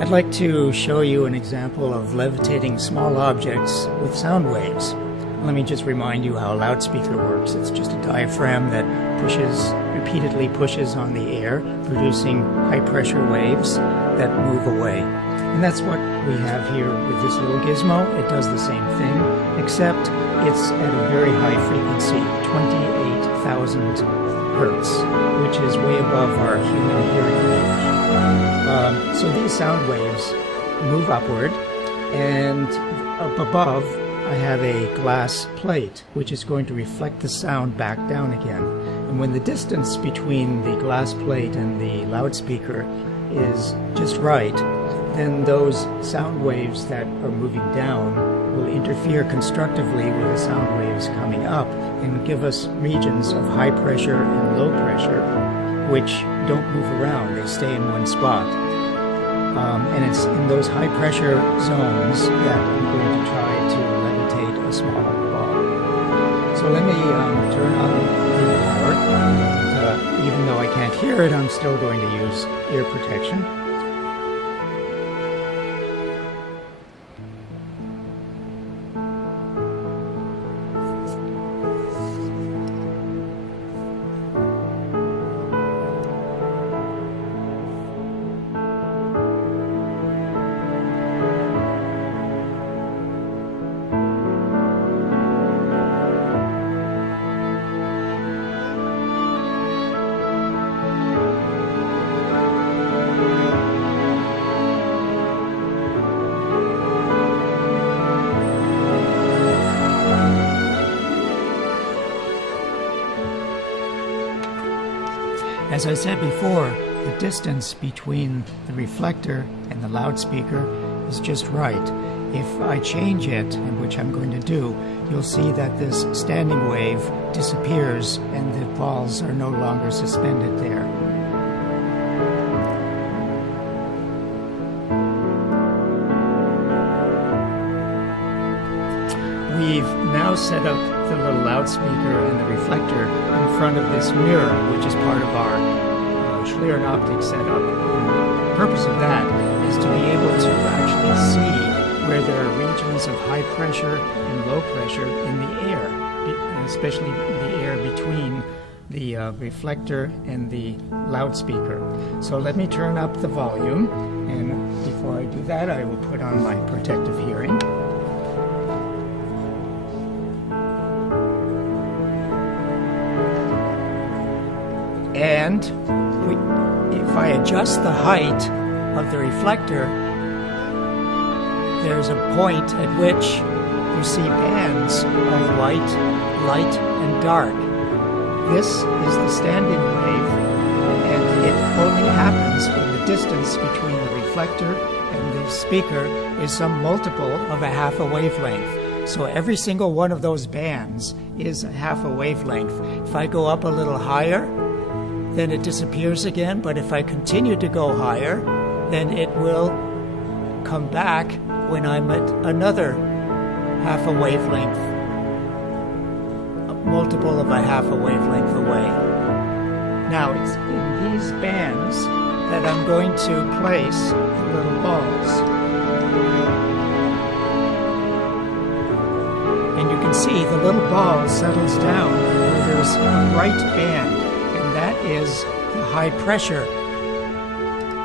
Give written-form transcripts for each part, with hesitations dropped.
I'd like to show you an example of levitating small objects with sound waves. Let me just remind you how a loudspeaker works. It's just a diaphragm that repeatedly pushes on the air, producing high pressure waves that move away. And that's what we have here with this little gizmo. It does the same thing, except it's at a very high frequency, 28,000 hertz, which is way above our human hearing range. So these sound waves move upward, and up above I have a glass plate which is going to reflect the sound back down again. And when the distance between the glass plate and the loudspeaker is just right, then those sound waves that are moving down will interfere constructively with the sound waves coming up and give us regions of high pressure and low pressure which don't move around, they stay in one spot. And it's in those high pressure zones that I'm going to try to levitate a small ball. So let me turn on the power, and even though I can't hear it, I'm still going to use ear protection. As I said before, the distance between the reflector and the loudspeaker is just right. If I change it, and which I'm going to do, you'll see that this standing wave disappears and the balls are no longer suspended there. We've now set up the little loudspeaker and the reflector in front of this mirror, which is part of our Schlieren and optic setup. And the purpose of that is to be able to actually see where there are regions of high pressure and low pressure in the air, especially the air between the reflector and the loudspeaker. So let me turn up the volume, and before I do that, I will put on my protective hearing. And if I adjust the height of the reflector, there's a point at which you see bands of white, light, and dark. This is the standing wave, and it only happens when the distance between the reflector and the speaker is some multiple of a half a wavelength. So every single one of those bands is a half a wavelength. If I go up a little higher, then it disappears again, but if I continue to go higher, then it will come back when I'm at another half a wavelength, a multiple of a half a wavelength away. Now it's in these bands that I'm going to place the little balls. And you can see the little ball settles down where there's a bright band. That is the high pressure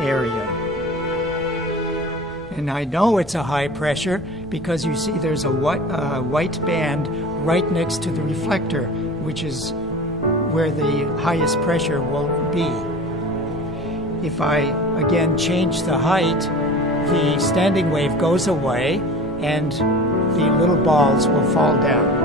area. And I know it's a high pressure because you see there's a white band right next to the reflector, which is where the highest pressure will be. If I again change the height, the standing wave goes away and the little balls will fall down.